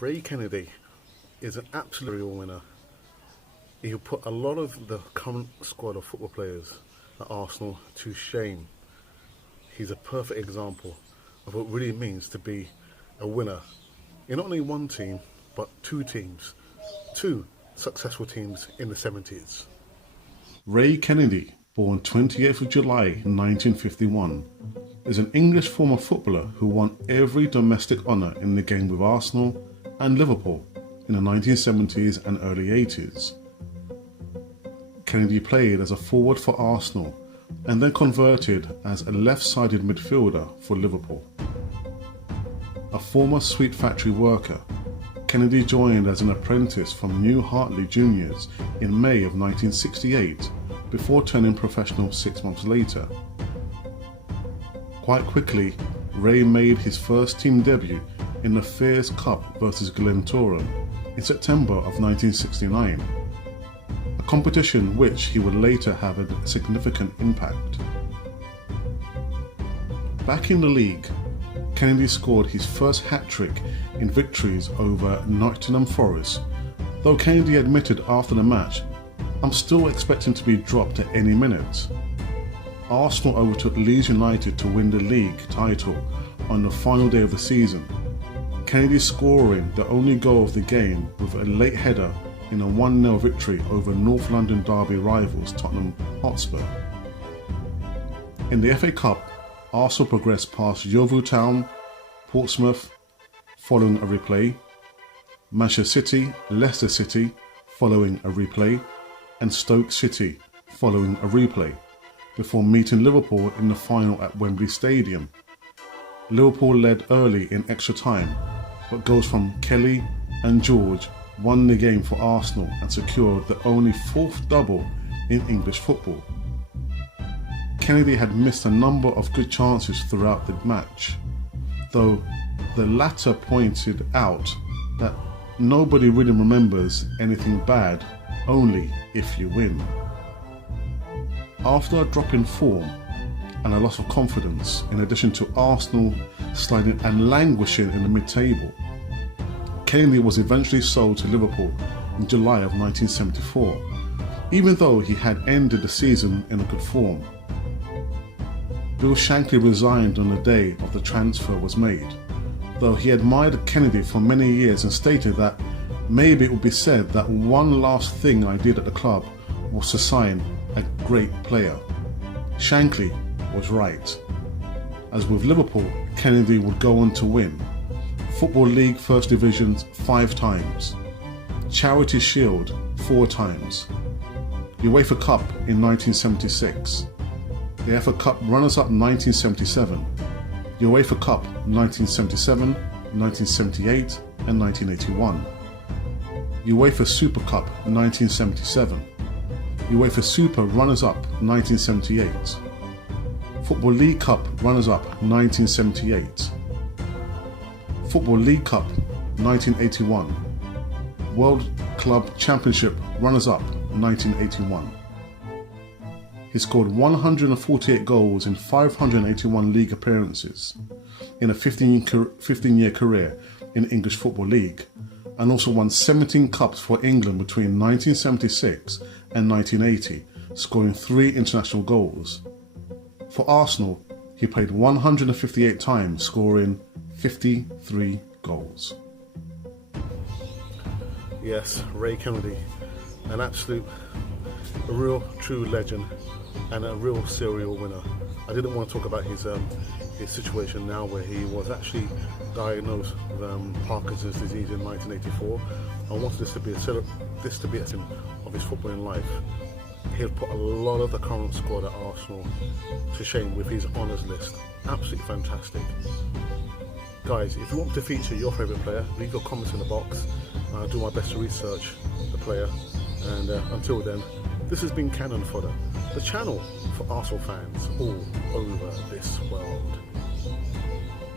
Ray Kennedy is an absolute real winner. He put a lot of the current squad of football players at Arsenal to shame. He's a perfect example of what it really means to be a winner in not only one team, but two teams. Two successful teams in the 70s. Ray Kennedy, born 28th of July 1951, is an English former footballer who won every domestic honour in the game with Arsenal and Liverpool in the 1970s and early 80s. Kennedy played as a forward for Arsenal and then converted as a left-sided midfielder for Liverpool. A former sweet factory worker, Kennedy joined as an apprentice from New Hartley Juniors in May of 1968 before turning professional 6 months later. Quite quickly, Ray made his first team debut in the Fairs Cup versus Glentoran in September of 1969, a competition which he would later have a significant impact. Back in the league, Kennedy scored his first hat-trick in victories over Nottingham Forest, though Kennedy admitted after the match, "I'm still expecting to be dropped at any minute." Arsenal overtook Leeds United to win the league title on the final day of the season, Kennedy scoring the only goal of the game with a late header in a 1-0 victory over North London derby rivals Tottenham Hotspur. In the FA Cup, Arsenal progressed past Yeovil Town, Portsmouth, following a replay, Manchester City, Leicester City, following a replay, and Stoke City, following a replay, before meeting Liverpool in the final at Wembley Stadium. Liverpool led early in extra time, but goals from Kelly and George won the game for Arsenal and secured the only fourth double in English football. Kennedy had missed a number of good chances throughout the match, though the latter pointed out that nobody really remembers anything bad, only if you win. After a drop in form and a loss of confidence, in addition to Arsenal sliding and languishing in the mid-table, Kennedy was eventually sold to Liverpool in July of 1974, even though he had ended the season in a good form. Bill Shankly resigned on the day of the transfer was made, though he admired Kennedy for many years and stated that maybe it would be said that one last thing I did at the club was to sign a great player. Shankly was right. As with Liverpool, Kennedy would go on to win Football League First Divisions 5 times, Charity Shield 4 times, UEFA Cup in 1976, the FA Cup runners-up 1977, UEFA Cup 1977, 1978 and 1981, UEFA Super Cup 1977, UEFA Super runners-up 1978, Football League Cup runners-up 1978, Football League Cup 1981, World Club Championship runners-up 1981. He scored 148 goals in 581 league appearances in a 15-year career in the English Football League, and also won 17 cups for England between 1976 and 1980, scoring 3 international goals. For Arsenal, he played 158 times, scoring 53 goals. Yes, Ray Kennedy, an absolute, a real true legend and a real serial winner. I didn't want to talk about his situation now, where he was actually diagnosed with Parkinson's disease in 1984. I wanted this to be a symbol of his footballing life. He had put a lot of the current squad at Arsenal to shame with his honours list. Absolutely fantastic. Guys, if you want me to feature your favourite player, leave your comments in the box. I'll do my best to research the player. And until then, this has been Cannon Fodder, the channel for Arsenal fans all over this world.